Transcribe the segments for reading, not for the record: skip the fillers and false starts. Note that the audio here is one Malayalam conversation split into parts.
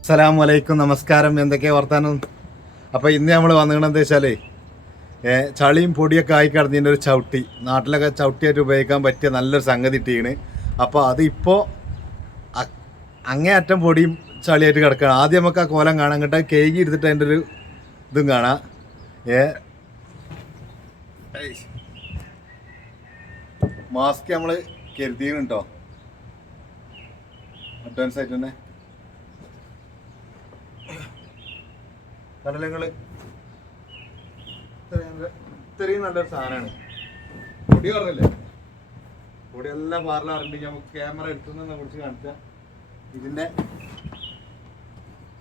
അസ്സലാമു അലൈക്കും, നമസ്കാരം. എന്തൊക്കെയാ വർത്താനം? അപ്പോൾ ഇന്ന് നമ്മൾ വന്നിട്ടുണ്ടെന്ന് വെച്ചാലേ ചളിയും പൊടിയൊക്കെ ആയി കിടന്നതിൻ്റെ ഒരു ചവിട്ടി, നാട്ടിലൊക്കെ ചവിട്ടിയായിട്ട് ഉപയോഗിക്കാൻ പറ്റിയ നല്ലൊരു സംഗതി ഇട്ടീണ്. അപ്പോൾ അതിപ്പോൾ അങ്ങേയറ്റം പൊടിയും ചളിയായിട്ട് കിടക്കുകയാണ്. ആദ്യം നമുക്ക് ആ കോലം കാണാൻ കേട്ടാൽ കേക്ക് എടുത്തിട്ട് അതിൻ്റെ ഒരു ഇതും കാണാം. മാസ്ക് നമ്മൾ കരുതിയാണ് കേട്ടോ, അഡ്വാൻസ് ആയിട്ട് തന്നെ. കടലങ്ങൾ ഇത്രയും നല്ലൊരു സാധനമാണ്. പൊടി പറഞ്ഞില്ലേ, പൊടിയെല്ലാം പാർലാറുണ്ടെങ്കിൽ നമുക്ക് ക്യാമറ എടുത്തുനിന്ന് കുറിച്ച് കാണിച്ചാൽ ഇതിൻ്റെ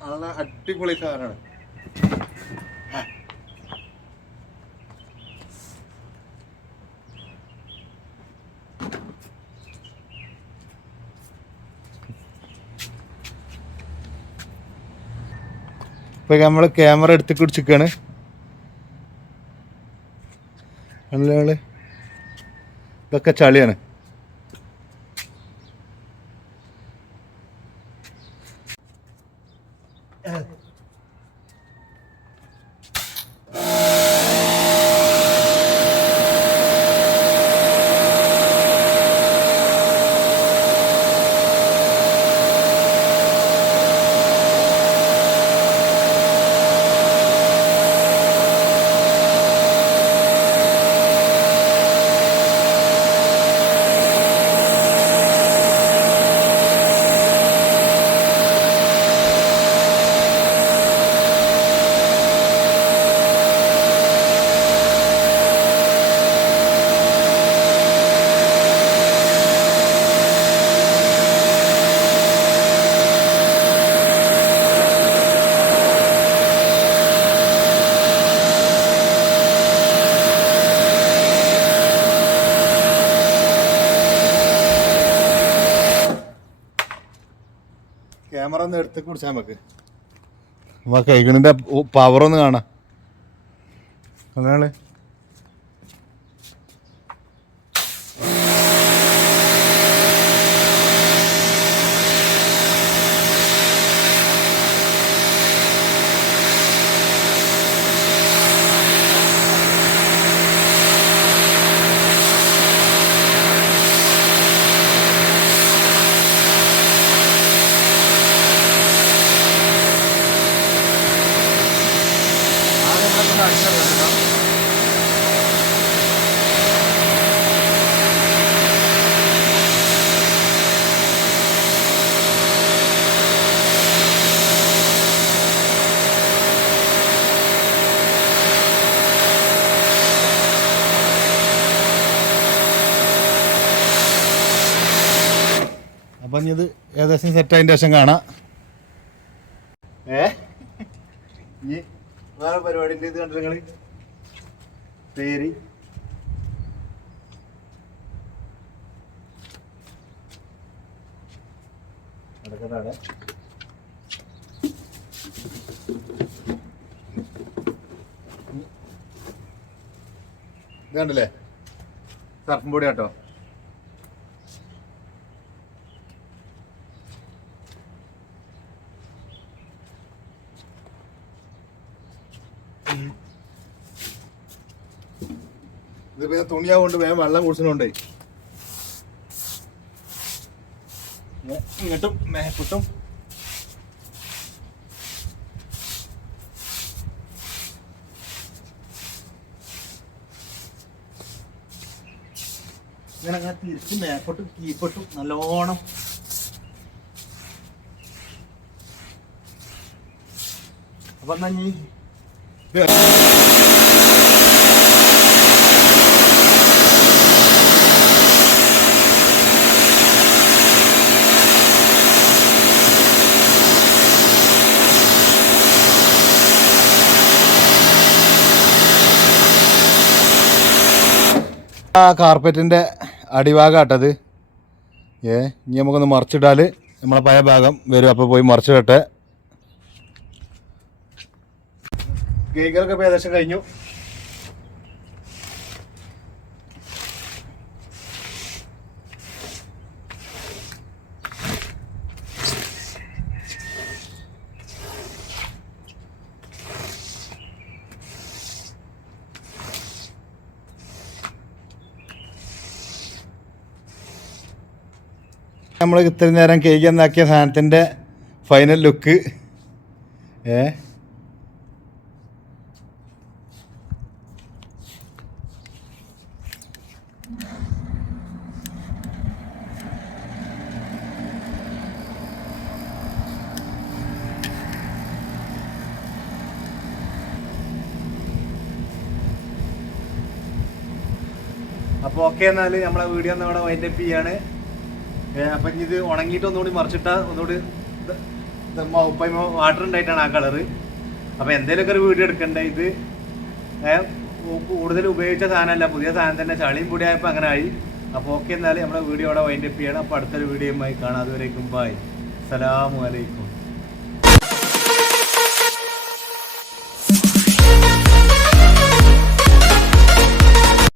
നല്ല അടിപൊളി സാധനമാണ്. ഇപ്പൊ നമ്മൾ ക്യാമറ എടുത്ത് കുടിച്ചിരിക്കുകയാണ്. ഇതൊക്കെ ചളിയാണ്. ക്യാമറ ഒന്ന് എടുത്ത് കുടിച്ചാൽ നമുക്ക് കൈകളിൻ്റെ പവറൊന്ന് കാണാം. അതാണ് അപ്പം ഇനി ഇത് ഏകദേശം സെറ്റായതിൻ്റെ ശേഷം കാണാം. ഇനി വേറെ പരിപാടിൻ്റെ ഇത് കണ്ടില്ല നിങ്ങൾ, പേര് നടക്കുന്നതാണ്. ഇത് കണ്ടില്ലേ, സർഫും പൊടി കേട്ടോ. ഇത് പിന്നെ തുണിയാവുകൊണ്ട് വേഗം വെള്ളം കുടിച്ചിട്ടുണ്ടേ, ഇങ്ങോട്ടും മേപ്പിട്ടും ഇങ്ങനെ അങ്ങനെ തിരിച്ച് മേപ്പോട്ടും കീപ്പോട്ടും നല്ലോണം അപ്പൊ എന്നാ നീ കാർപ്പറ്റിൻ്റെ അടിഭാഗമാട്ടത്. ഇനി നമുക്കൊന്ന് മറിച്ചിട്ടാൽ നമ്മളെ പഴയ ഭാഗം വരും. അപ്പോൾ പോയി മറിച്ചിടട്ടെ. കേക്കുകളൊക്കെ ഇപ്പോൾ ഏകദേശം കഴിഞ്ഞു. നമ്മൾ ഇത്രയും നേരം കേക്ക് എന്നാക്കിയ സാധനത്തിൻ്റെ ഫൈനൽ ലുക്ക്. അപ്പോൾ ഓക്കെ, എന്നാൽ നമ്മളെ വീഡിയോ ഒന്ന് ഇവിടെ വൈൻഡപ്പ് ചെയ്യാണ്. അപ്പം ഇനി ഇത് ഉണങ്ങിയിട്ട് ഒന്നുകൂടി മറിച്ചിട്ടാൽ ഒന്നുകൂടി വാട്ടർ ഉണ്ടായിട്ടാണ് ആ കളറ്. അപ്പോൾ എന്തെങ്കിലുമൊക്കെ ഒരു വീഡിയോ എടുക്കണ്ടേ. ഇത് കൂടുതൽ ഉപയോഗിച്ച സാധനമല്ല, പുതിയ സാധനം തന്നെ. ചളിയും പൊടിയായപ്പോൾ അങ്ങനെ ആയി. അപ്പോൾ ഓക്കെ, എന്നാൽ നമ്മുടെ വീഡിയോ ഇവിടെ വൈൻഡപ്പ് ചെയ്യണം. അപ്പോൾ അടുത്തൊരു വീഡിയോയുമായി കാണാം. അതുവരേക്കും ബൈ, അസ്സലാമു അലൈക്കും.